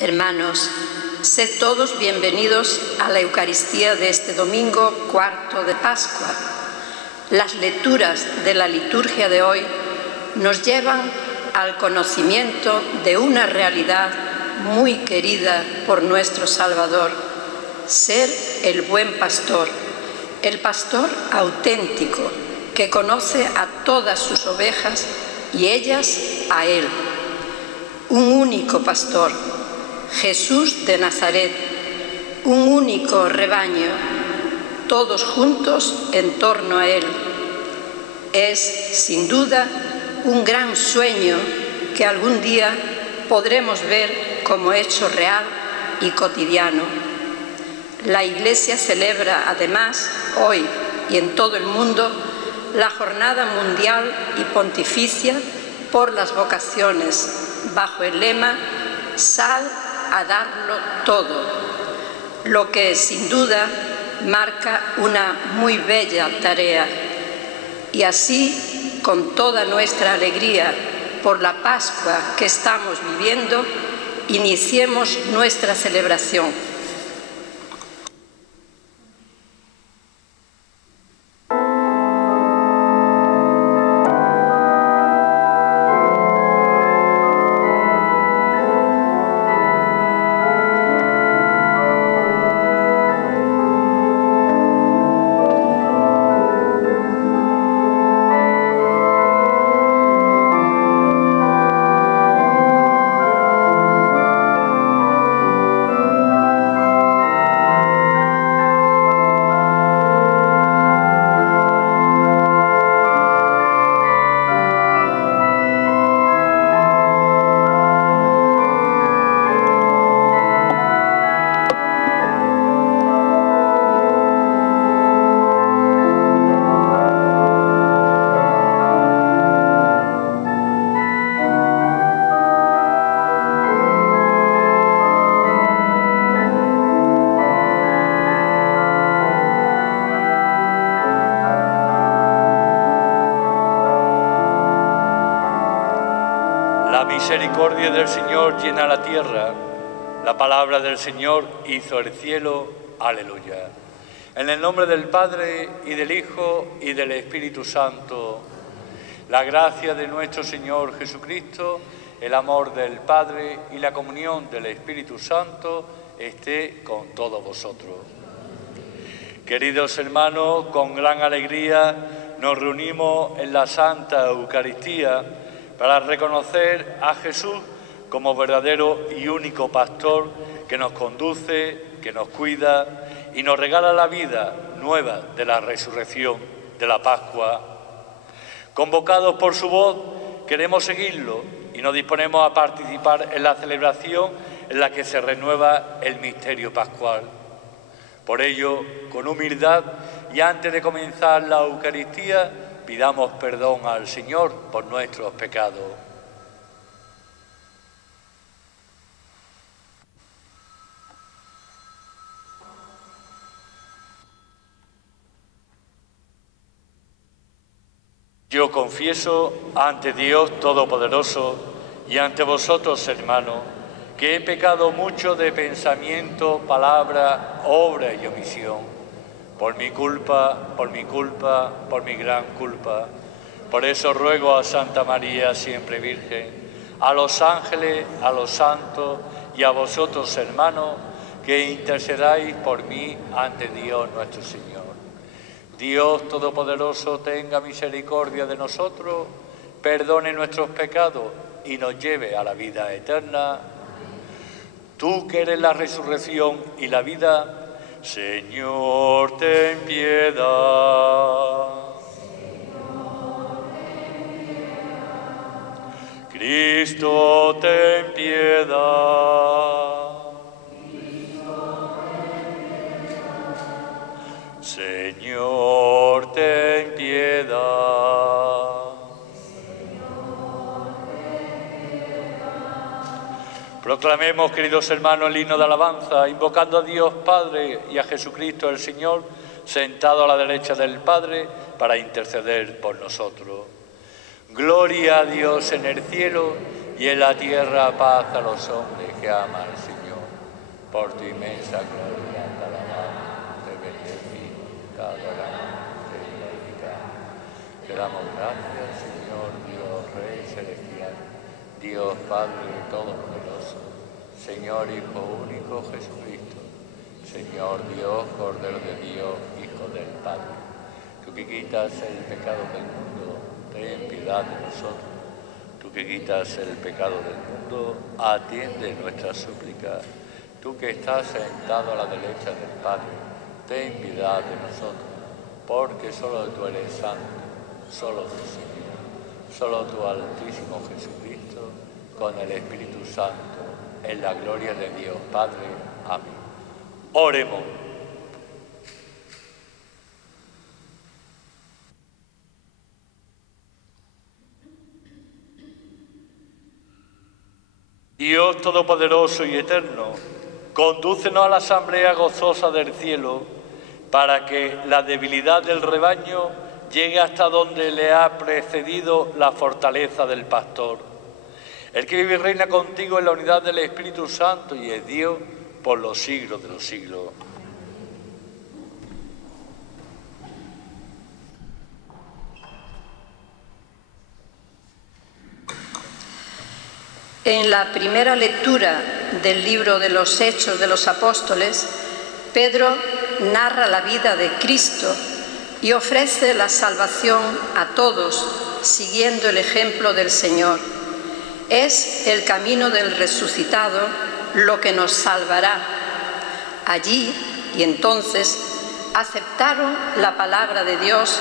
Hermanos, sed todos bienvenidos a la Eucaristía de este domingo cuarto de Pascua. Las lecturas de la liturgia de hoy nos llevan al conocimiento de una realidad muy querida por nuestro Salvador: ser el buen pastor, el pastor auténtico que conoce a todas sus ovejas y ellas a él. Un único pastor, Jesús de Nazaret, un único rebaño, todos juntos en torno a él. Es, sin duda, un gran sueño que algún día podremos ver como hecho real y cotidiano. La Iglesia celebra, además, hoy y en todo el mundo, la Jornada Mundial y Pontificia por las Vocaciones, bajo el lema «Sal a darlo todo», lo que sin duda marca una muy bella tarea. Y así, con toda nuestra alegría por la Pascua que estamos viviendo, iniciemos nuestra celebración. La misericordia del Señor llena la tierra, la palabra del Señor hizo el cielo. Aleluya. En el nombre del Padre, y del Hijo, y del Espíritu Santo, la gracia de nuestro Señor Jesucristo, el amor del Padre y la comunión del Espíritu Santo esté con todos vosotros. Queridos hermanos, con gran alegría nos reunimos en la Santa Eucaristía para reconocer a Jesús como verdadero y único pastor que nos conduce, que nos cuida y nos regala la vida nueva de la resurrección, de la Pascua. Convocados por su voz, queremos seguirlo y nos disponemos a participar en la celebración en la que se renueva el misterio pascual. Por ello, con humildad y antes de comenzar la Eucaristía, pidamos perdón al Señor por nuestros pecados. Yo confieso ante Dios Todopoderoso y ante vosotros, hermanos, que he pecado mucho de pensamiento, palabra, obra y omisión. Por mi culpa, por mi gran culpa. Por eso ruego a Santa María, siempre Virgen, a los ángeles, a los santos y a vosotros, hermanos, que intercedáis por mí ante Dios nuestro Señor. Dios Todopoderoso tenga misericordia de nosotros, perdone nuestros pecados y nos lleve a la vida eterna. Tú que eres la resurrección y la vida, Señor, ten piedad. Señor, ten piedad. Cristo, ten piedad. Cristo, ten piedad. Señor, ten piedad. Señor, ten piedad. Proclamemos, queridos hermanos, el himno de alabanza, invocando a Dios Padre y a Jesucristo el Señor, sentado a la derecha del Padre, para interceder por nosotros. Gloria a Dios en el cielo y en la tierra paz a los hombres que aman al Señor. Por tu inmensa gloria, te alabamos, te bendecimos, te adoramos, te glorificamos. Te damos gracias, Señor Dios, Rey celestial, Dios Padre Todopoderoso, Señor Hijo único Jesucristo, Señor Dios, Cordero de Dios, Hijo del Padre. Tú que quitas el pecado del mundo, ten piedad de nosotros. Tú que quitas el pecado del mundo, atiende nuestra súplica. Tú que estás sentado a la derecha del Padre, ten piedad de nosotros, porque solo tú eres santo, solo tú Señor, solo tú Altísimo Jesucristo, con el Espíritu Santo, en la gloria de Dios Padre. Amén. Oremos. Dios Todopoderoso y Eterno, condúcenos a la asamblea gozosa del cielo, para que la debilidad del rebaño llegue hasta donde le ha precedido la fortaleza del pastor. El que vive y reina contigo en la unidad del Espíritu Santo y es Dios por los siglos de los siglos. En la primera lectura del libro de los Hechos de los Apóstoles, Pedro narra la vida de Cristo y ofrece la salvación a todos, siguiendo el ejemplo del Señor. Es el camino del resucitado lo que nos salvará. Allí y entonces aceptaron la palabra de Dios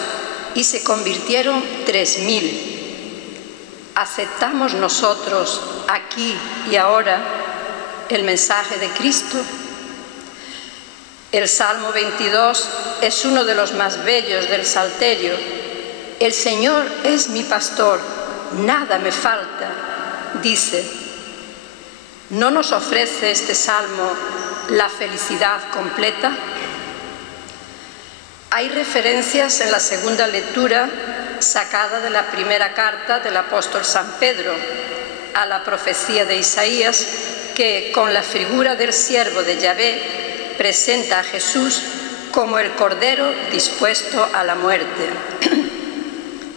y se convirtieron 3000. ¿Aceptamos nosotros aquí y ahora el mensaje de Cristo? El Salmo 22 es uno de los más bellos del Salterio. El Señor es mi pastor, nada me falta, dice. ¿No nos ofrece este salmo la felicidad completa? Hay referencias en la segunda lectura sacada de la primera carta del apóstol San Pedro a la profecía de Isaías, que con la figura del siervo de Yahvé presenta a Jesús como el Cordero dispuesto a la muerte.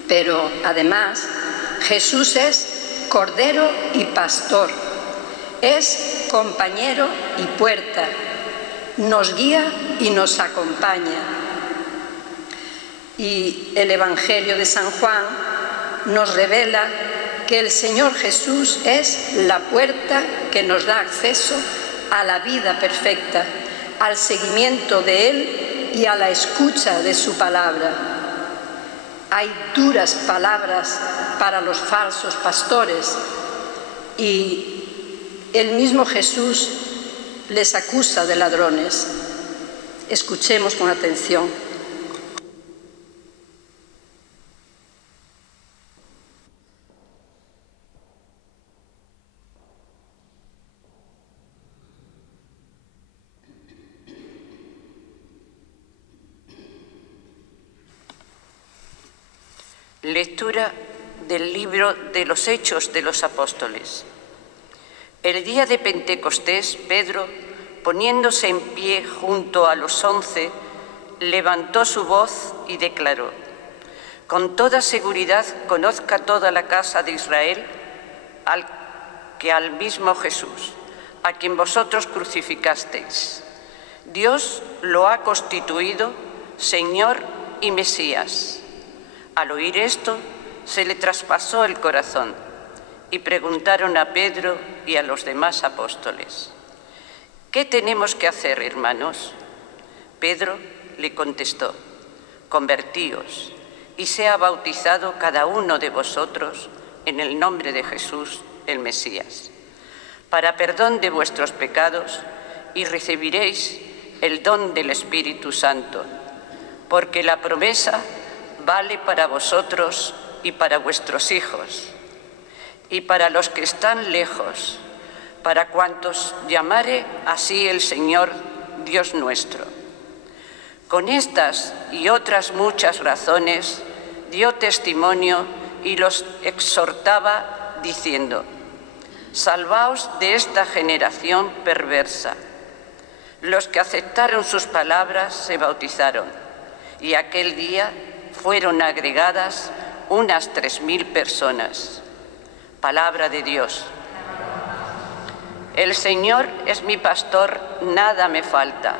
Pero además Jesús es Cordero y Pastor, es compañero y puerta, nos guía y nos acompaña. Y el Evangelio de San Juan nos revela que el Señor Jesús es la puerta que nos da acceso a la vida perfecta, al seguimiento de Él y a la escucha de su palabra. Hay duras palabras para los falsos pastores y el mismo Jesús les acusa de ladrones. Escuchemos con atención. Lectura del libro de los Hechos de los Apóstoles. El día de Pentecostés, Pedro, poniéndose en pie junto a los 11, levantó su voz y declaró: con toda seguridad conozca toda la casa de Israel al mismo Jesús, a quien vosotros crucificasteis. Dios lo ha constituido Señor y Mesías. Al oír esto, se le traspasó el corazón y preguntaron a Pedro y a los demás apóstoles: ¿qué tenemos que hacer, hermanos? Pedro le contestó: convertíos y sea bautizado cada uno de vosotros en el nombre de Jesús, el Mesías, para perdón de vuestros pecados, y recibiréis el don del Espíritu Santo, porque la promesa vale para vosotros y para vuestros hijos, y para los que están lejos, para cuantos llamare así el Señor Dios nuestro. Con estas y otras muchas razones dio testimonio y los exhortaba diciendo: salvaos de esta generación perversa. Los que aceptaron sus palabras se bautizaron, y aquel día fueron agregadas unas 3000 personas. Palabra de Dios. El Señor es mi pastor, nada me falta.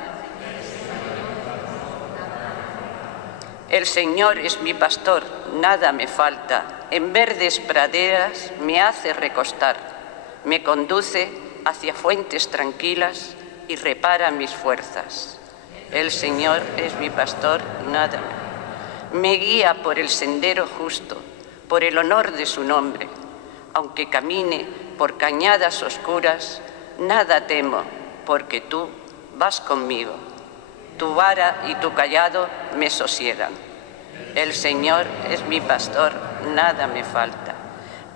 El Señor es mi pastor, nada me falta. En verdes praderas me hace recostar, me conduce hacia fuentes tranquilas y repara mis fuerzas. El Señor es mi pastor, nada me guía por el sendero justo, por el honor de su nombre. Aunque camine por cañadas oscuras, nada temo, porque tú vas conmigo. Tu vara y tu cayado me sosiegan. El Señor es mi pastor, nada me falta.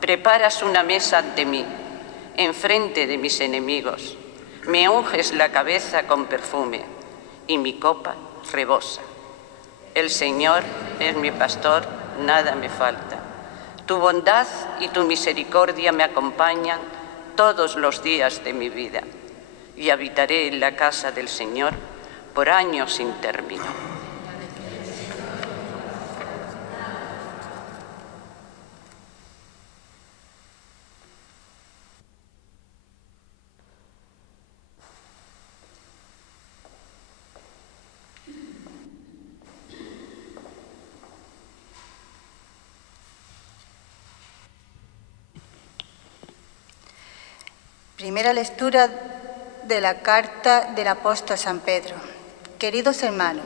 Preparas una mesa ante mí, enfrente de mis enemigos. Me unges la cabeza con perfume, y mi copa rebosa. El Señor es mi pastor, nada me falta. Tu bondad y tu misericordia me acompañan todos los días de mi vida, y habitaré en la casa del Señor por años sin término. Primera lectura de la carta del apóstol San Pedro. Queridos hermanos,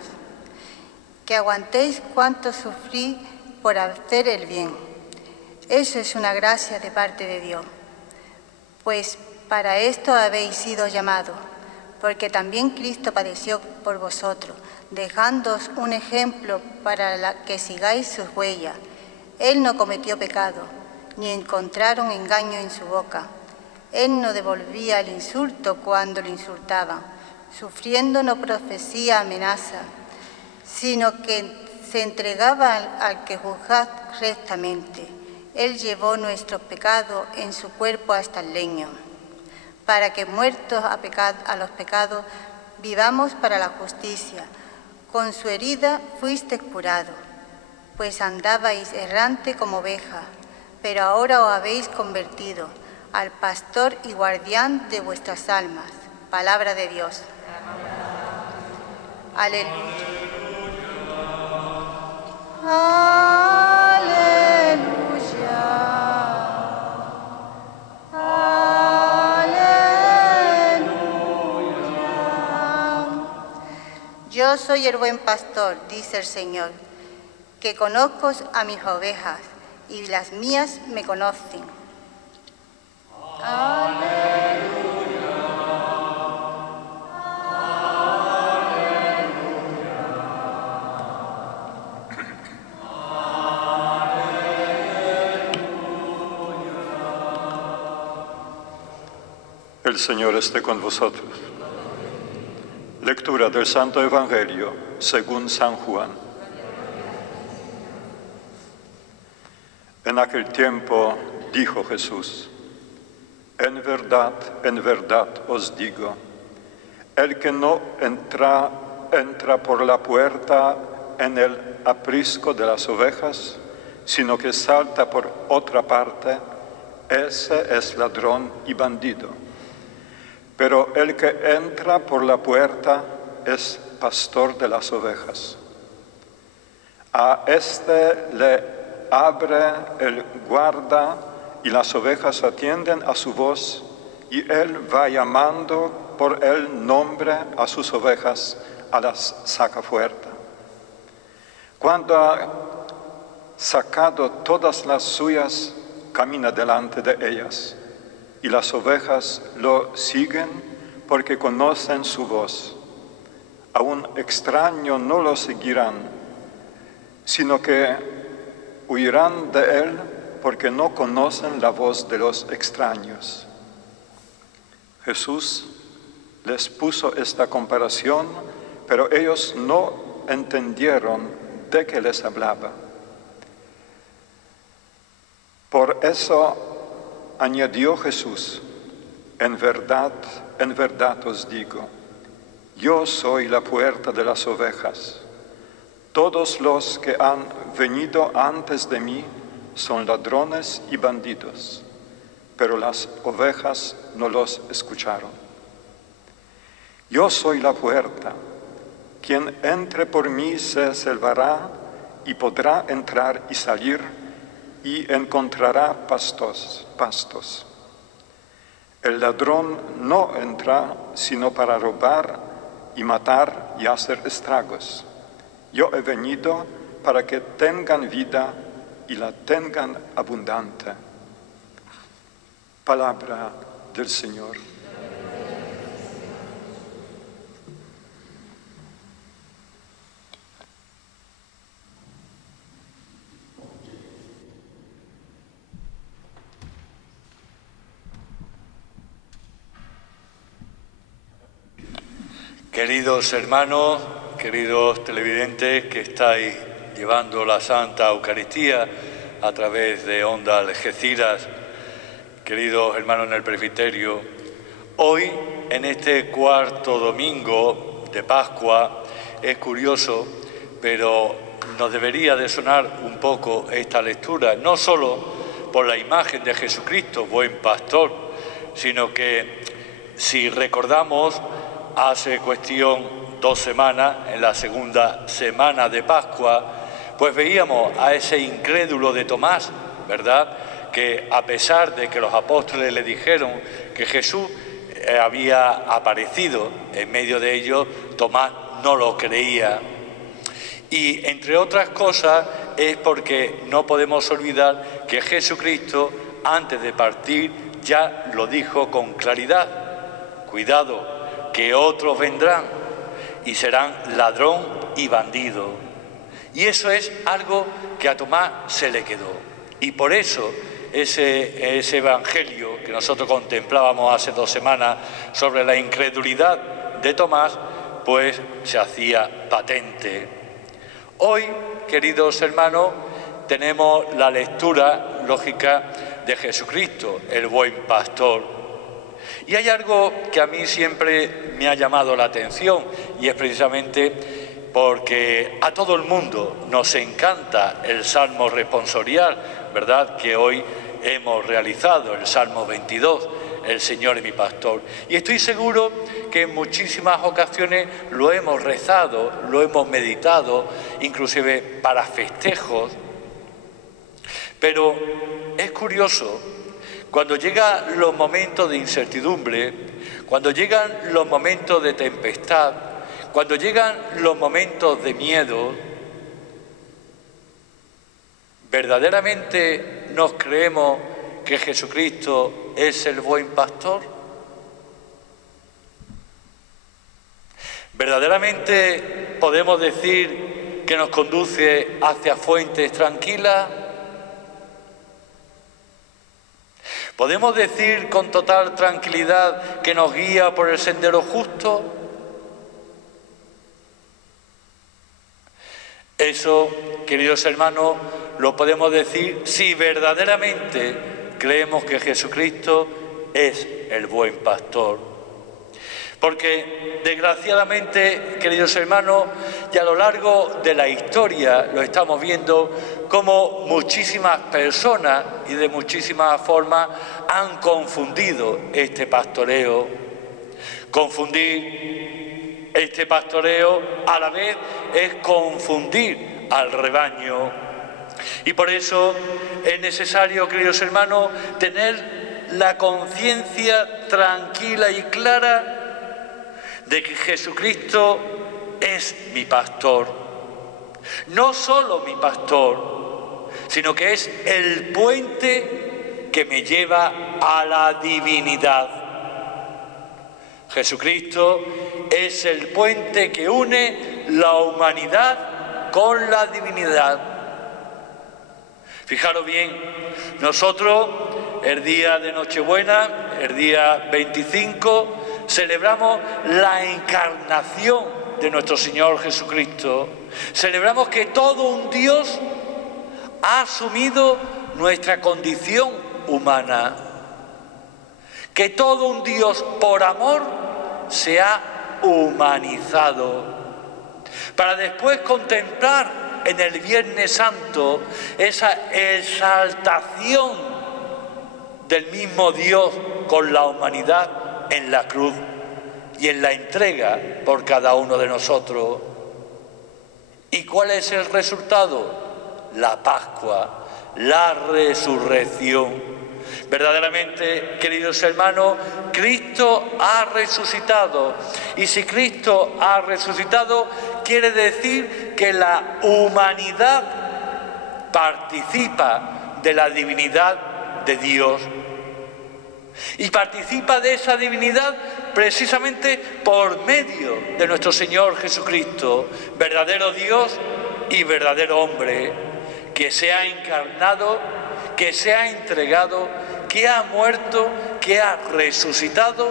que aguantéis cuanto sufrí por hacer el bien. Eso es una gracia de parte de Dios, pues para esto habéis sido llamados, porque también Cristo padeció por vosotros, dejándoos un ejemplo para que sigáis sus huellas. Él no cometió pecado, ni encontraron engaño en su boca. Él no devolvía el insulto cuando lo insultaban, sufriendo no profecía amenaza, sino que se entregaba al que juzga rectamente. Él llevó nuestros pecados en su cuerpo hasta el leño, para que muertos a los pecados vivamos para la justicia. Con su herida fuisteis curados, pues andabais errante como ovejas, pero ahora os habéis convertido al pastor y guardián de vuestras almas. Palabra de Dios. Aleluya. Aleluya. Aleluya. Yo soy el buen pastor, dice el Señor, que conozco a mis ovejas y las mías me conocen. El Señor esté con vosotros. Lectura del Santo Evangelio según San Juan. En aquel tiempo dijo Jesús: en verdad os digo, el que no entra por la puerta en el aprisco de las ovejas, sino que salta por otra parte, ese es ladrón y bandido. Pero el que entra por la puerta es pastor de las ovejas. A este le abre el guarda, y las ovejas atienden a su voz, y él va llamando por el nombre a sus ovejas, a las saca fuera. Cuando ha sacado todas las suyas, camina delante de ellas, y las ovejas lo siguen porque conocen su voz. A un extraño no lo seguirán, sino que huirán de él, porque no conocen la voz de los extraños. Jesús les puso esta comparación, pero ellos no entendieron de qué les hablaba. Por eso añadió Jesús: en verdad os digo, yo soy la puerta de las ovejas. Todos los que han venido antes de mí son ladrones y bandidos, pero las ovejas no los escucharon. Yo soy la puerta. Quien entre por mí se salvará y podrá entrar y salir y encontrará pastos. El ladrón no entra sino para robar y matar y hacer estragos. Yo he venido para que tengan vida y la tengan abundante. Palabra del Señor. Queridos hermanos, queridos televidentes que estáis llevando la Santa Eucaristía a través de Onda Algeciras, queridos hermanos en el presbiterio, hoy, en este cuarto domingo de Pascua, es curioso, pero nos debería de sonar un poco esta lectura, no solo por la imagen de Jesucristo, buen pastor, sino que si recordamos, hace cuestión 2 semanas, en la segunda semana de Pascua, pues veíamos a ese incrédulo de Tomás, ¿verdad?, que a pesar de que los apóstoles le dijeron que Jesús había aparecido en medio de ellos, Tomás no lo creía. Y entre otras cosas es porque no podemos olvidar que Jesucristo, antes de partir, ya lo dijo con claridad: cuidado, que otros vendrán y serán ladrón y bandido. Y eso es algo que a Tomás se le quedó. Y por eso ese evangelio que nosotros contemplábamos hace 2 semanas sobre la incredulidad de Tomás, pues se hacía patente. Hoy, queridos hermanos, tenemos la lectura lógica de Jesucristo, el buen pastor. Y hay algo que a mí siempre me ha llamado la atención, y es precisamente porque a todo el mundo nos encanta el Salmo responsorial, ¿verdad?, que hoy hemos realizado, el Salmo 22, el Señor es mi pastor. Y estoy seguro que en muchísimas ocasiones lo hemos rezado, lo hemos meditado, inclusive para festejos. Pero es curioso, cuando llegan los momentos de incertidumbre, cuando llegan los momentos de tempestad, cuando llegan los momentos de miedo, ¿verdaderamente nos creemos que Jesucristo es el buen pastor? ¿Verdaderamente podemos decir que nos conduce hacia fuentes tranquilas? ¿Podemos decir con total tranquilidad que nos guía por el sendero justo? Eso, queridos hermanos, lo podemos decir si verdaderamente creemos que Jesucristo es el buen pastor. Porque, desgraciadamente, queridos hermanos, y a lo largo de la historia lo estamos viendo como muchísimas personas y de muchísimas formas han confundido este pastoreo. Confundir este pastoreo a la vez es confundir al rebaño. Y por eso es necesario, queridos hermanos, tener la conciencia tranquila y clara de que Jesucristo es mi pastor. No solo mi pastor, sino que es el puente que me lleva a la divinidad. Jesucristo es el puente que une la humanidad con la divinidad. Fijaros bien, nosotros el día de Nochebuena, el día 25, celebramos la encarnación de nuestro Señor Jesucristo. Celebramos que todo un Dios ha asumido nuestra condición humana. que todo un Dios por amor se ha humanizado, para después contemplar en el Viernes Santo esa exaltación del mismo Dios con la humanidad en la cruz y en la entrega por cada uno de nosotros. ¿Y cuál es el resultado? La Pascua, la resurrección. Verdaderamente, queridos hermanos, Cristo ha resucitado. Y si Cristo ha resucitado, quiere decir que la humanidad participa de la divinidad de Dios. Y participa de esa divinidad precisamente por medio de nuestro Señor Jesucristo, verdadero Dios y verdadero hombre, que se ha encarnado, que se ha entregado, que ha muerto, que ha resucitado,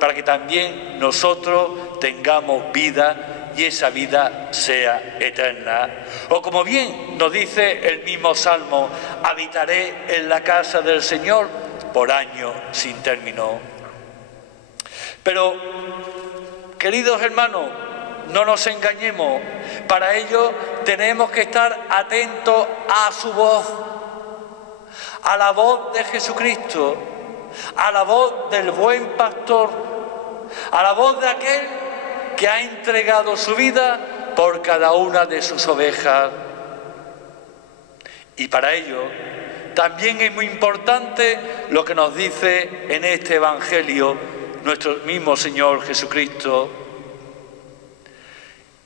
para que también nosotros tengamos vida y esa vida sea eterna. O como bien nos dice el mismo Salmo, habitaré en la casa del Señor por años sin término. Pero, queridos hermanos, no nos engañemos. Para ello tenemos que estar atentos a su voz, a la voz de Jesucristo, a la voz del buen pastor, a la voz de aquel que ha entregado su vida por cada una de sus ovejas. Y para ello también es muy importante lo que nos dice en este Evangelio nuestro mismo Señor Jesucristo.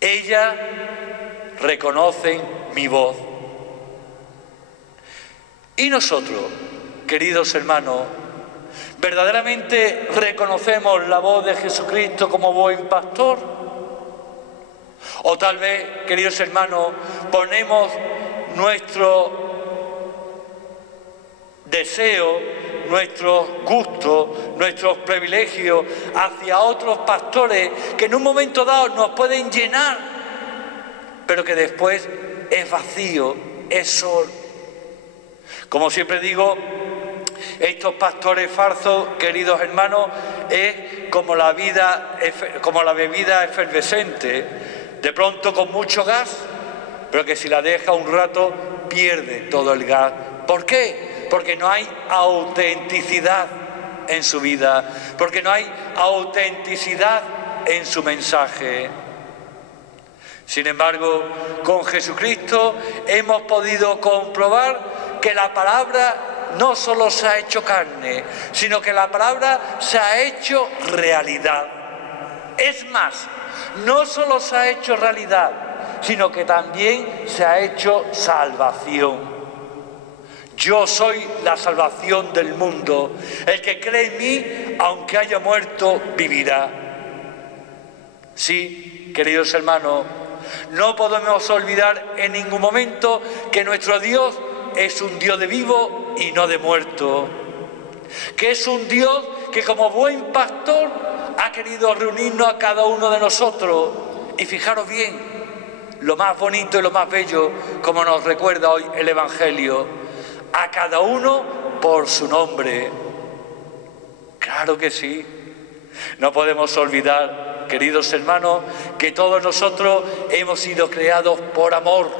Ellas reconocen mi voz. Y nosotros, queridos hermanos, ¿verdaderamente reconocemos la voz de Jesucristo como buen pastor? O tal vez, queridos hermanos, ponemos nuestro deseo, nuestros gustos, nuestros privilegios hacia otros pastores que en un momento dado nos pueden llenar, pero que después es vacío, es sol. Como siempre digo, estos pastores falsos, queridos hermanos, es como la bebida efervescente, de pronto con mucho gas, pero que si la deja un rato pierde todo el gas. ¿Por qué? Porque no hay autenticidad en su vida, porque no hay autenticidad en su mensaje. Sin embargo, con Jesucristo hemos podido comprobar que la palabra no solo se ha hecho carne, sino que la palabra se ha hecho realidad. Es más, no solo se ha hecho realidad, sino que también se ha hecho salvación. Yo soy la salvación del mundo. El que cree en mí, aunque haya muerto, vivirá. Sí, queridos hermanos, no podemos olvidar en ningún momento que nuestro Dios es un Dios de vivo y no de muerto. Que es un Dios que como buen pastor ha querido reunirnos a cada uno de nosotros. Y fijaros bien, lo más bonito y lo más bello, como nos recuerda hoy el Evangelio, a cada uno por su nombre. Claro que sí. No podemos olvidar, queridos hermanos, que todos nosotros hemos sido creados por amor.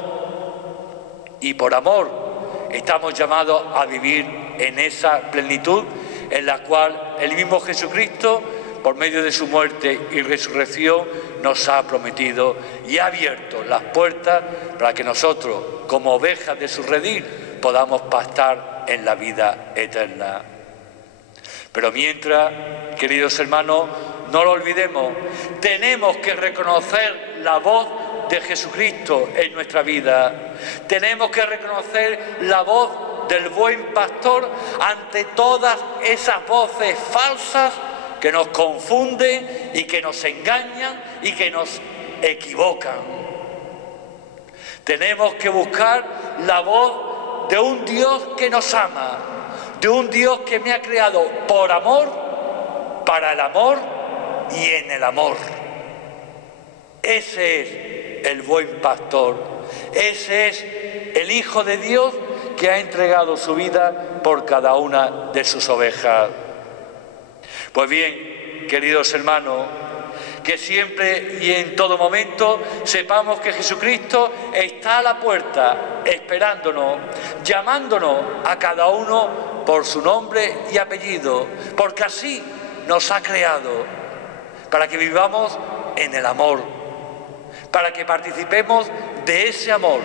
Y por amor estamos llamados a vivir en esa plenitud en la cual el mismo Jesucristo, por medio de su muerte y resurrección, nos ha prometido y ha abierto las puertas para que nosotros, como ovejas de su redil, podamos pastar en la vida eterna. Pero mientras, queridos hermanos, no lo olvidemos, tenemos que reconocer la voz de Jesucristo en nuestra vida. Tenemos que reconocer la voz del buen pastor ante todas esas voces falsas que nos confunden y que nos engañan y que nos equivocan. Tenemos que buscar la voz de un Dios que nos ama, de un Dios que me ha creado por amor, para el amor y en el amor. Ese es el buen pastor, ese es el Hijo de Dios que ha entregado su vida por cada una de sus ovejas. Pues bien, queridos hermanos, que siempre y en todo momento sepamos que Jesucristo está a la puerta, esperándonos, llamándonos a cada uno por su nombre y apellido, porque así nos ha creado, para que vivamos en el amor, para que participemos de ese amor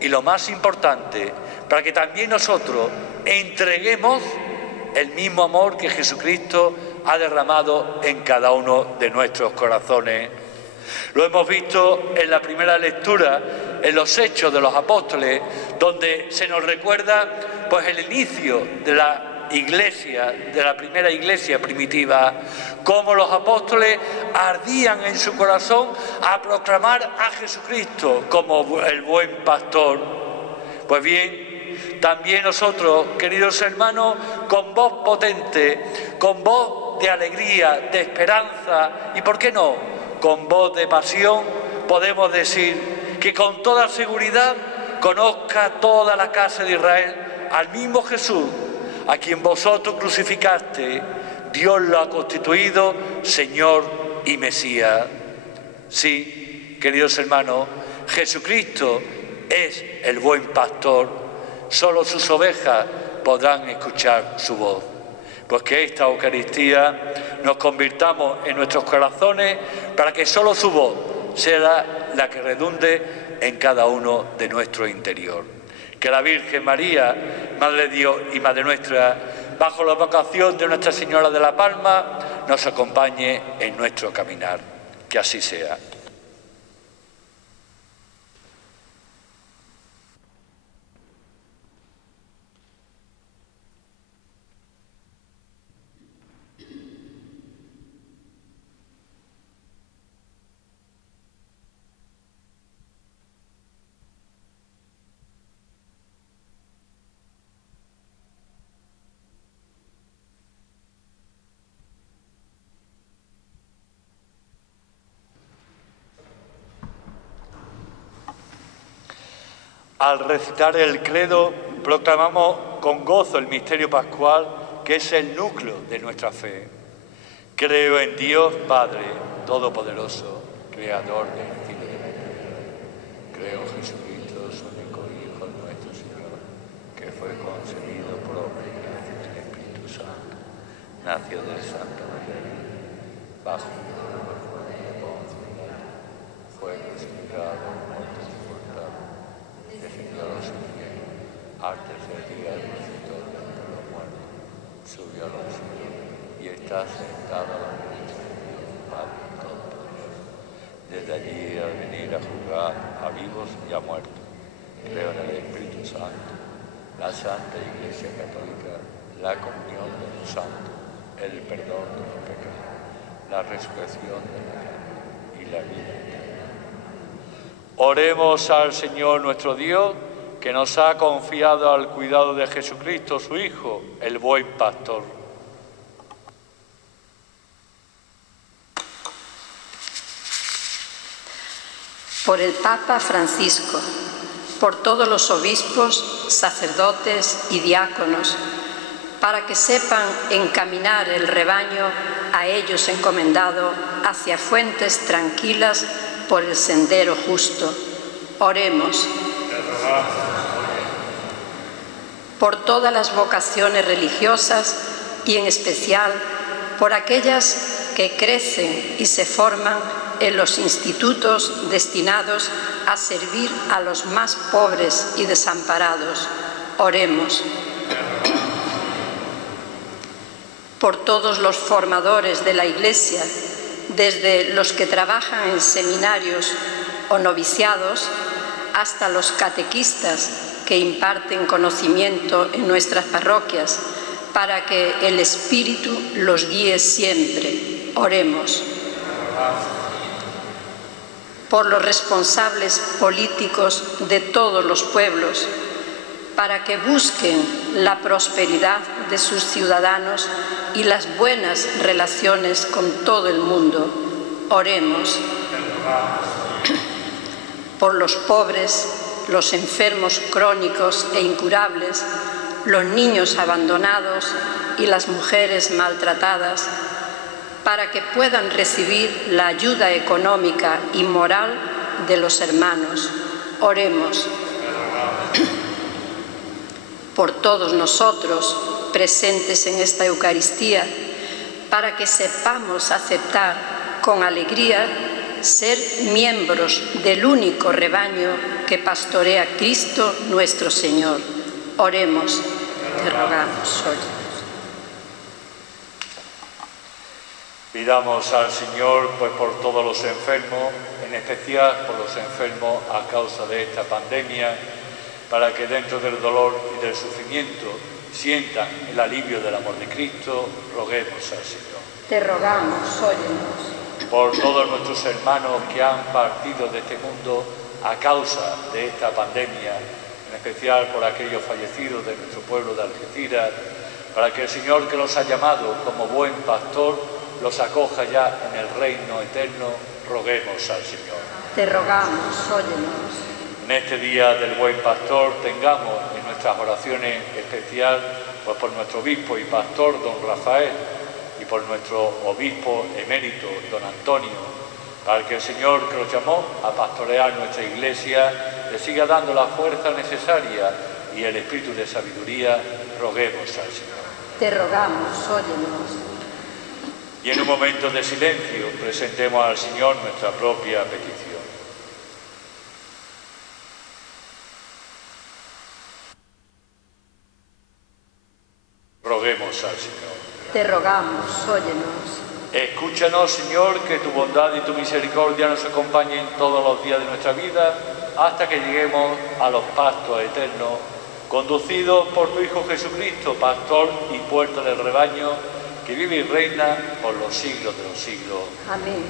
y, lo más importante, para que también nosotros entreguemos el mismo amor que Jesucristo ha derramado en cada uno de nuestros corazones. Lo hemos visto en la primera lectura, en los Hechos de los Apóstoles, donde se nos recuerda pues el inicio de la iglesia, de la primera iglesia primitiva, cómo los apóstoles ardían en su corazón a proclamar a Jesucristo como el buen pastor. Pues bien, también nosotros, queridos hermanos, con voz potente, con voz de alegría, de esperanza y, ¿por qué no?, con voz de pasión, podemos decir que con toda seguridad conozca toda la casa de Israel al mismo Jesús, a quien vosotros crucificaste. Dios lo ha constituido Señor y Mesías. Sí, queridos hermanos, Jesucristo es el buen pastor. Solo sus ovejas podrán escuchar su voz. Pues que esta Eucaristía nos convirtamos en nuestros corazones para que solo su voz sea la que redunde en cada uno de nuestro interior. Que la Virgen María, Madre de Dios y Madre nuestra, bajo la vocación de Nuestra Señora de la Palma, nos acompañe en nuestro caminar. Que así sea. Al recitar el credo, proclamamos con gozo el misterio pascual, que es el núcleo de nuestra fe. Creo en Dios Padre Todopoderoso, Creador del cielo y de la tierra. Creo en Jesucristo, su único Hijo, nuestro Señor, que fue concebido por obra y gracia del Espíritu Santo. Nació del Santo María, bajo el poder de Poncio Pilato, fue crucificado, muerto y sepultado. Descendió a los infiernos, al tercer día resucitó de entre los muertos, subió a los cielos y está sentado a la derecha de Dios Padre Todopoderoso. Desde allí al venir a juzgar a vivos y a muertos. Creo en el Espíritu Santo, la Santa Iglesia Católica, la comunión de los santos, el perdón de los pecados, la resurrección de la carne y la vida eterna. Oremos al Señor nuestro Dios, que nos ha confiado al cuidado de Jesucristo, su Hijo, el buen pastor. Por el Papa Francisco, por todos los obispos, sacerdotes y diáconos, para que sepan encaminar el rebaño a ellos encomendado hacia fuentes tranquilas por el sendero justo. Oremos. Por todas las vocaciones religiosas y en especial por aquellas que crecen y se forman en los institutos destinados a servir a los más pobres y desamparados. Oremos. Por todos los formadores de la Iglesia, desde los que trabajan en seminarios o noviciados hasta los catequistas que imparten conocimiento en nuestras parroquias, para que el Espíritu los guíe siempre. Oremos. Por los responsables políticos de todos los pueblos, para que busquen la prosperidad de sus ciudadanos y las buenas relaciones con todo el mundo. Oremos. Por los pobres, los enfermos crónicos e incurables, los niños abandonados y las mujeres maltratadas, para que puedan recibir la ayuda económica y moral de los hermanos. Oremos. Por todos nosotros presentes en esta Eucaristía, para que sepamos aceptar con alegría ser miembros del único rebaño que pastorea Cristo nuestro Señor. Oremos. Te rogamos, óyenos. Pidamos al Señor pues por todos los enfermos, en especial por los enfermos a causa de esta pandemia, para que dentro del dolor y del sufrimiento sientan el alivio del amor de Cristo. Roguemos al Señor. Te rogamos, óyenos. Por todos nuestros hermanos que han partido de este mundo a causa de esta pandemia, en especial por aquellos fallecidos de nuestro pueblo de Algeciras, para que el Señor, que los ha llamado como buen pastor, los acoja ya en el reino eterno. Roguemos al Señor. Te rogamos, óyenos. En este día del buen pastor tengamos en nuestras oraciones especial pues por nuestro obispo y pastor don Rafael y por nuestro obispo emérito don Antonio, para que el Señor, que los llamó a pastorear nuestra iglesia, le siga dando la fuerza necesaria y el espíritu de sabiduría. Roguemos al Señor. Te rogamos, óyenos. Y en un momento de silencio presentemos al Señor nuestra propia petición. Roguemos al Señor. Te rogamos, óyenos. Escúchanos, Señor, que tu bondad y tu misericordia nos acompañen todos los días de nuestra vida, hasta que lleguemos a los pastos eternos, conducidos por tu Hijo Jesucristo, pastor y puerta del rebaño, que vive y reina por los siglos de los siglos. Amén.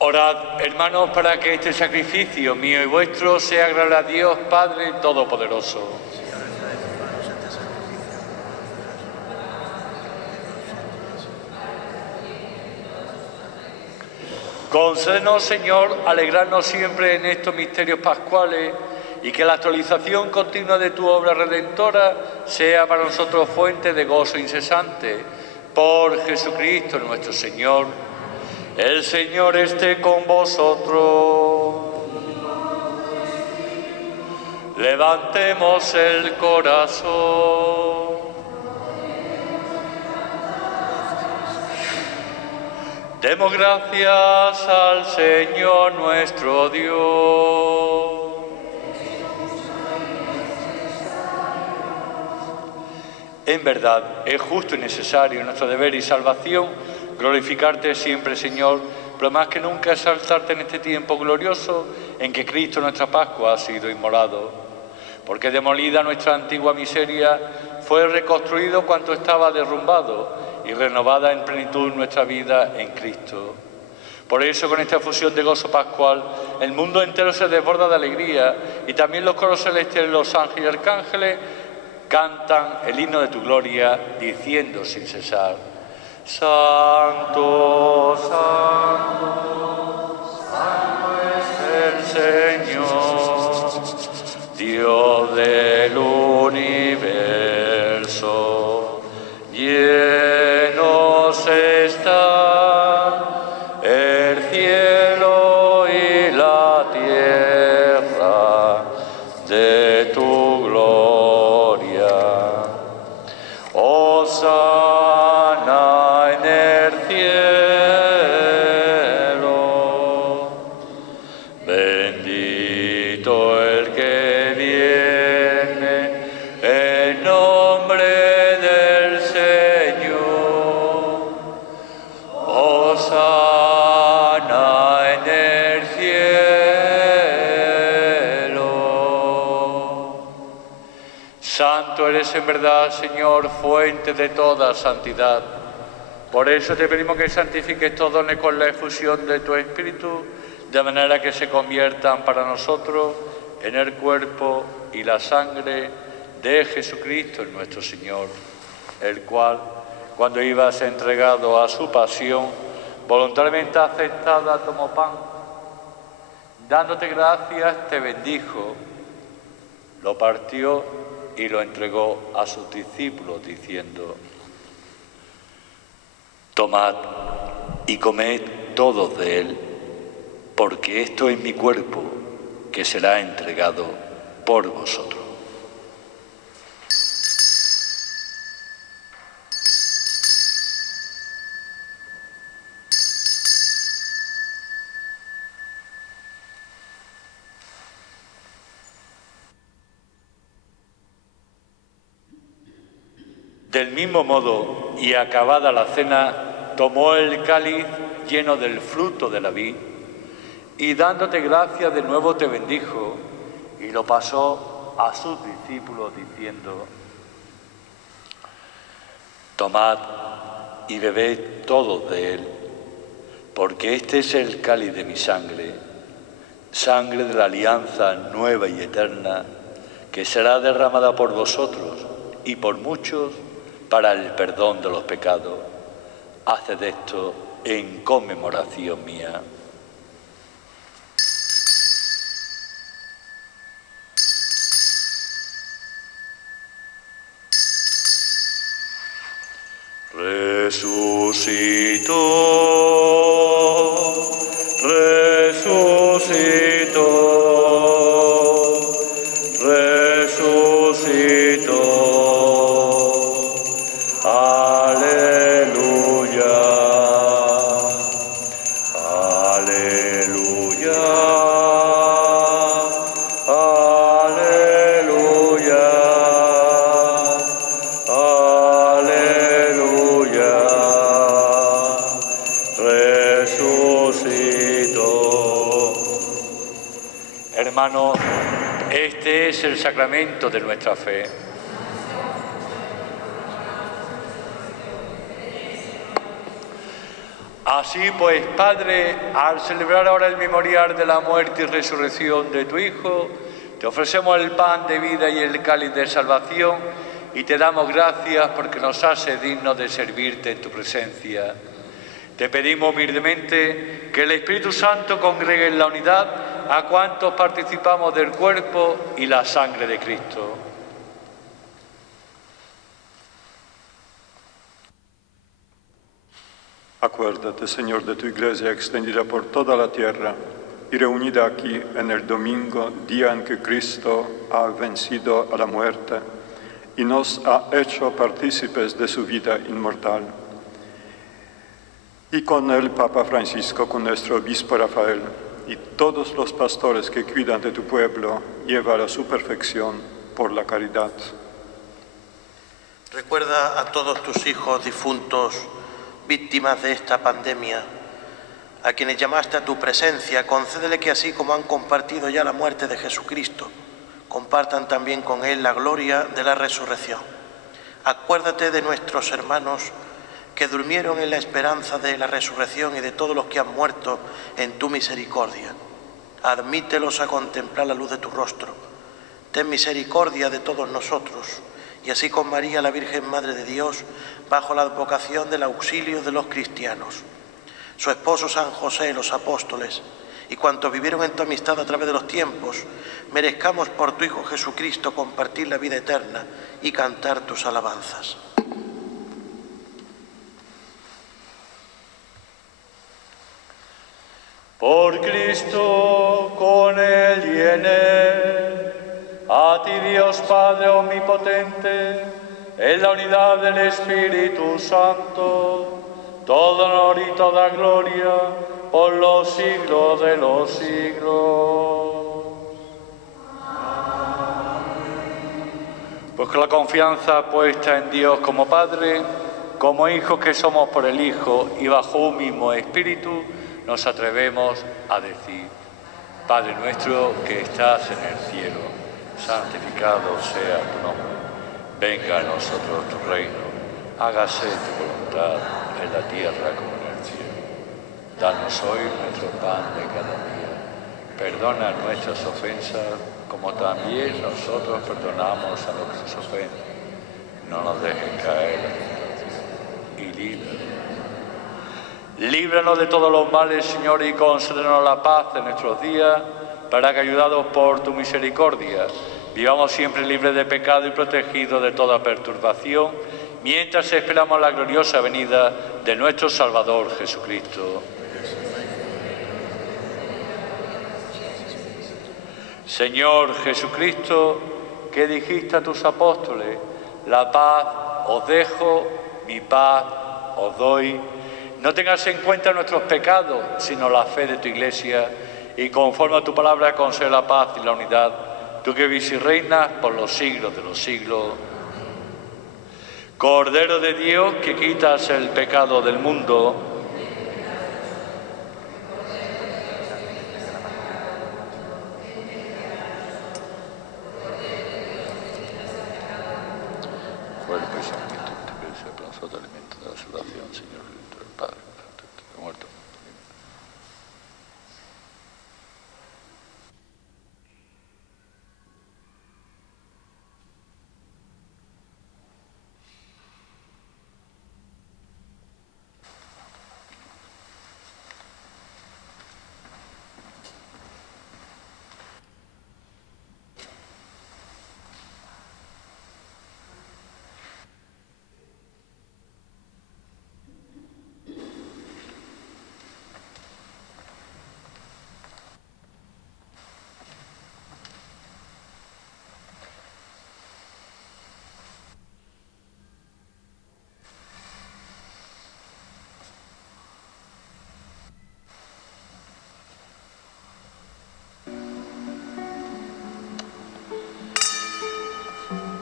Orad, hermanos, para que este sacrificio mío y vuestro sea agradable a Dios Padre Todopoderoso. Concédenos, Señor, alegrarnos siempre en estos misterios pascuales y que la actualización continua de tu obra redentora sea para nosotros fuente de gozo incesante. Por Jesucristo nuestro Señor. El Señor esté con vosotros. Levantemos el corazón. Demos gracias al Señor nuestro Dios. En verdad, es justo y necesario nuestro deber y salvación glorificarte siempre, Señor, pero más que nunca exaltarte en este tiempo glorioso en que Cristo, nuestra Pascua, ha sido inmolado. Porque demolida nuestra antigua miseria, fue reconstruido cuanto estaba derrumbado y renovada en plenitud nuestra vida en Cristo. Por eso, con esta fusión de gozo pascual, el mundo entero se desborda de alegría y también los coros celestiales, los ángeles y arcángeles cantan el himno de tu gloria, diciendo sin cesar: Santo, Santo, Señor, Dios del universo, llenos está el cielo y la tierra de tu gloria. Hosana en el cielo, bendito el que viene en nombre del Señor. Hosana en el cielo. Santo eres en verdad, Señor, fuente de toda santidad. Por eso te pedimos que santifiques estos dones con la efusión de tu Espíritu, de manera que se conviertan para nosotros en el cuerpo y la sangre de Jesucristo nuestro Señor, el cual, cuando iba a ser entregado a su pasión, voluntariamente aceptada, tomó pan, dándote gracias, te bendijo, lo partió y lo entregó a sus discípulos, diciendo: tomad y comed todos de él, porque esto es mi cuerpo, que será entregado por vosotros. Del mismo modo, y acabada la cena, tomó el cáliz lleno del fruto de la vid, y dándote gracias de nuevo te bendijo, y lo pasó a sus discípulos diciendo: tomad y bebed todos de él, porque este es el cáliz de mi sangre, sangre de la alianza nueva y eterna, que será derramada por vosotros y por muchos para el perdón de los pecados. Haced esto en conmemoración mía. Resucitó, resucitó, resucitó. Aleluya, aleluya, aleluya, aleluya, resucitó. Hermanos, este es el sacramento de nuestra fe. Así pues, Padre, al celebrar ahora el memorial de la muerte y resurrección de tu Hijo, te ofrecemos el pan de vida y el cáliz de salvación y te damos gracias porque nos haces dignos de servirte en tu presencia. Te pedimos humildemente que el Espíritu Santo congregue en la unidad a cuantos participamos del cuerpo y la sangre de Cristo. Acuérdate, Señor, de tu Iglesia extendida por toda la tierra y reunida aquí en el domingo, día en que Cristo ha vencido a la muerte y nos ha hecho partícipes de su vida inmortal. Y con el Papa Francisco, con nuestro obispo Rafael y todos los pastores que cuidan de tu pueblo, lleva a su perfección por la caridad. Recuerda a todos tus hijos difuntos, víctimas de esta pandemia, a quienes llamaste a tu presencia. Concédele que así como han compartido ya la muerte de Jesucristo, compartan también con Él la gloria de la resurrección. Acuérdate de nuestros hermanos que durmieron en la esperanza de la resurrección y de todos los que han muerto en tu misericordia. Admítelos a contemplar la luz de tu rostro. Ten misericordia de todos nosotros, y así con María, la Virgen Madre de Dios, bajo la advocación del auxilio de los cristianos, su esposo San José, los apóstoles y cuantos vivieron en tu amistad a través de los tiempos, merezcamos por tu Hijo Jesucristo compartir la vida eterna y cantar tus alabanzas. Por Cristo, con Él y en Él, a ti Dios Padre Omnipotente, en la unidad del Espíritu Santo, todo honor y toda gloria, por los siglos de los siglos. Pues con la confianza puesta en Dios como Padre, como hijos que somos por el Hijo y bajo un mismo Espíritu, nos atrevemos a decir: Padre nuestro que estás en el cielo, santificado sea tu nombre. Venga a nosotros tu reino, hágase tu voluntad en la tierra como en el cielo. Danos hoy nuestro pan de cada día. Perdona nuestras ofensas, como también nosotros perdonamos a los que nos ofenden. No nos dejes caer en la tentación y líbranos. Líbranos de todos los males, Señor, y concédenos la paz en nuestros días, para que, ayudados por tu misericordia, vivamos siempre libres de pecado y protegidos de toda perturbación, mientras esperamos la gloriosa venida de nuestro Salvador Jesucristo. Señor Jesucristo, que dijiste a tus apóstoles: la paz os dejo, mi paz os doy. No tengas en cuenta nuestros pecados, sino la fe de tu Iglesia, y conforme a tu palabra concede la paz y la unidad, tú que vives y reinas por los siglos de los siglos. Cordero de Dios, que quitas el pecado del mundo, cuerpo y sangre de tu nosotros, alimento de la salvación, Señor, del Padre, muerto.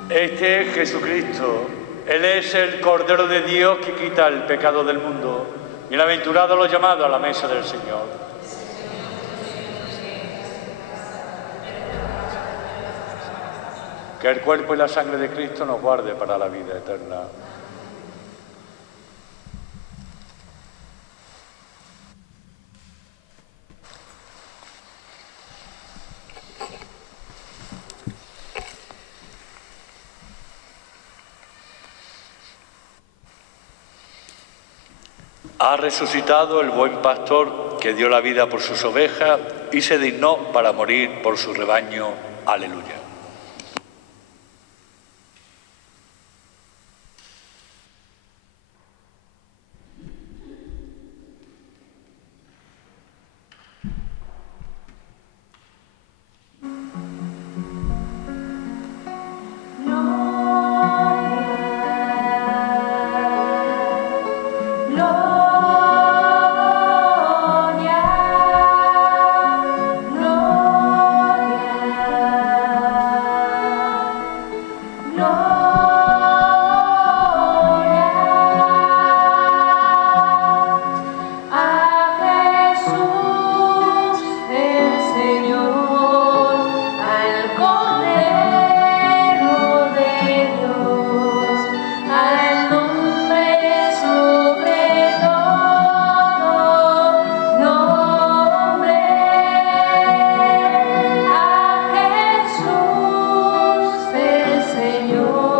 Este es Jesucristo. Él es el Cordero de Dios que quita el pecado del mundo. Bienaventurados los llamados a la mesa del Señor. Que el cuerpo y la sangre de Cristo nos guarde para la vida eterna. Ha resucitado el buen pastor que dio la vida por sus ovejas y se dignó para morir por su rebaño. Aleluya. Señor.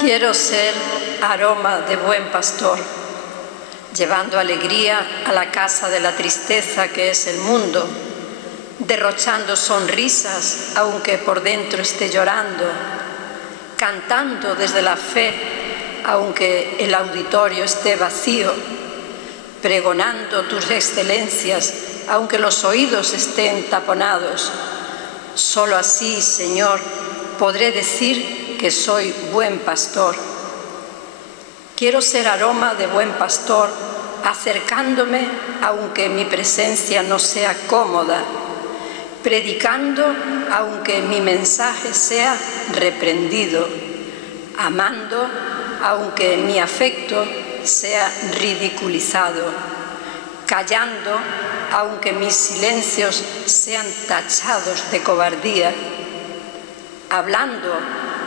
Quiero ser aroma de buen pastor, llevando alegría a la casa de la tristeza que es el mundo, derrochando sonrisas aunque por dentro esté llorando, cantando desde la fe aunque el auditorio esté vacío, pregonando tus excelencias aunque los oídos estén taponados. Solo así, Señor, podré decir que soy buen pastor. Quiero ser aroma de buen pastor, acercándome aunque mi presencia no sea cómoda, predicando aunque mi mensaje sea reprendido, amando aunque mi afecto sea ridiculizado, callando aunque mis silencios sean tachados de cobardía, hablando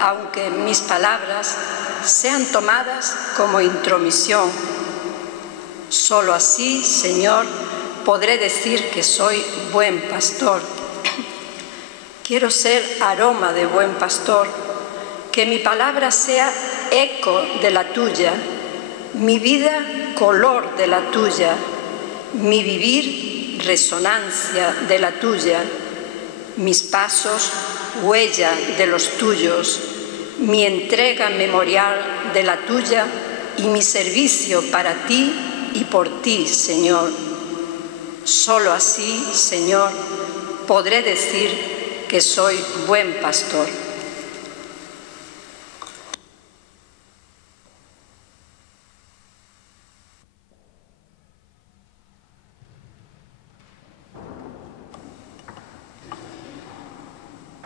aunque mis palabras sean tomadas como intromisión. Solo así, Señor, podré decir que soy buen pastor. Quiero ser aroma de buen pastor, que mi palabra sea eco de la tuya, mi vida color de la tuya, mi vivir resonancia de la tuya, mis pasos huella de los tuyos, mi entrega memorial de la tuya y mi servicio para ti y por ti, Señor. Solo así, Señor, podré decir que soy buen pastor.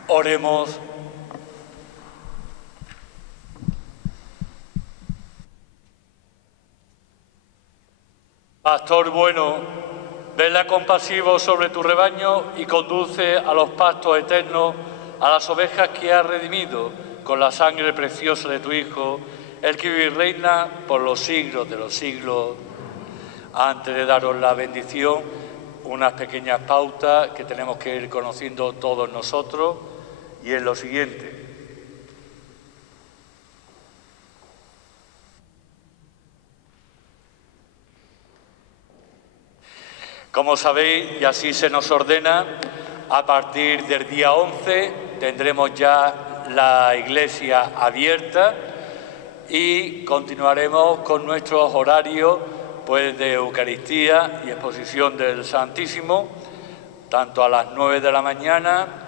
Oremos. Pastor bueno, vela compasivo sobre tu rebaño y conduce a los pastos eternos a las ovejas que has redimido con la sangre preciosa de tu Hijo, el que vive y reina por los siglos de los siglos. Antes de daros la bendición, unas pequeñas pautas que tenemos que ir conociendo todos nosotros, y es lo siguiente. Como sabéis, y así se nos ordena, a partir del día 11 tendremos ya la iglesia abierta y continuaremos con nuestros horarios pues, de Eucaristía y exposición del Santísimo, tanto a las 9 de la mañana,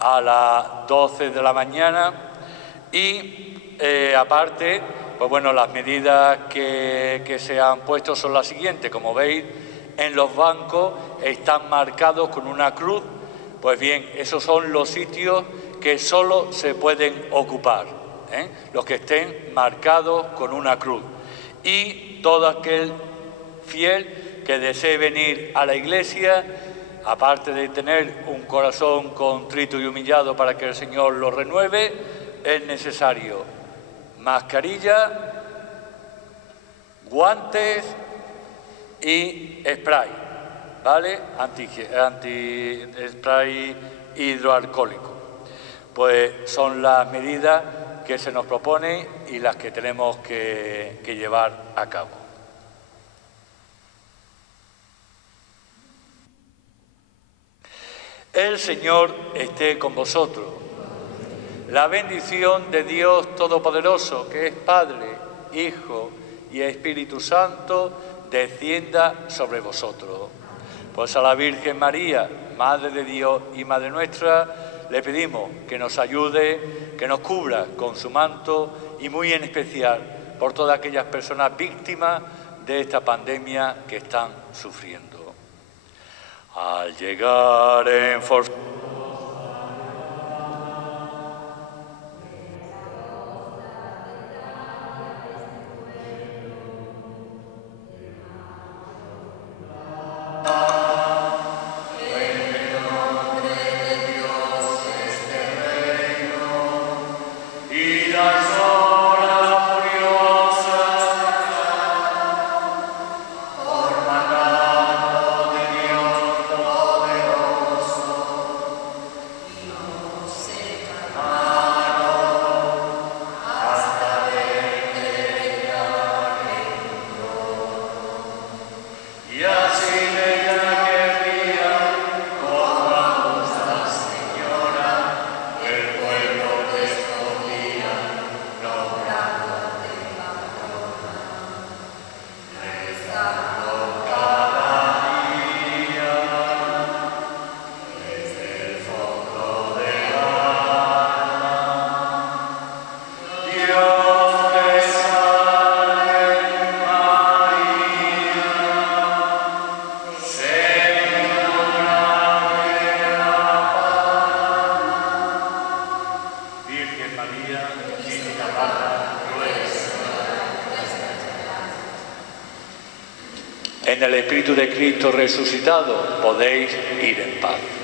a las 12 de la mañana y aparte, pues bueno, las medidas que se han puesto son las siguientes. Como veis, en los bancos están marcados con una cruz. Pues bien, esos son los sitios que solo se pueden ocupar, los que estén marcados con una cruz. Y todo aquel fiel que desee venir a la iglesia, aparte de tener un corazón contrito y humillado para que el Señor lo renueve, es necesario mascarilla, guantes y spray, ¿vale? Anti-spray hidroalcohólico. Pues son las medidas que se nos propone y las que tenemos que llevar a cabo. El Señor esté con vosotros. La bendición de Dios Todopoderoso, que es Padre, Hijo y Espíritu Santo, descienda sobre vosotros. Pues a la Virgen María, Madre de Dios y Madre nuestra, le pedimos que nos ayude, que nos cubra con su manto y muy en especial por todas aquellas personas víctimas de esta pandemia que están sufriendo. Al llegar en En el Espíritu de Cristo resucitado podéis ir en paz.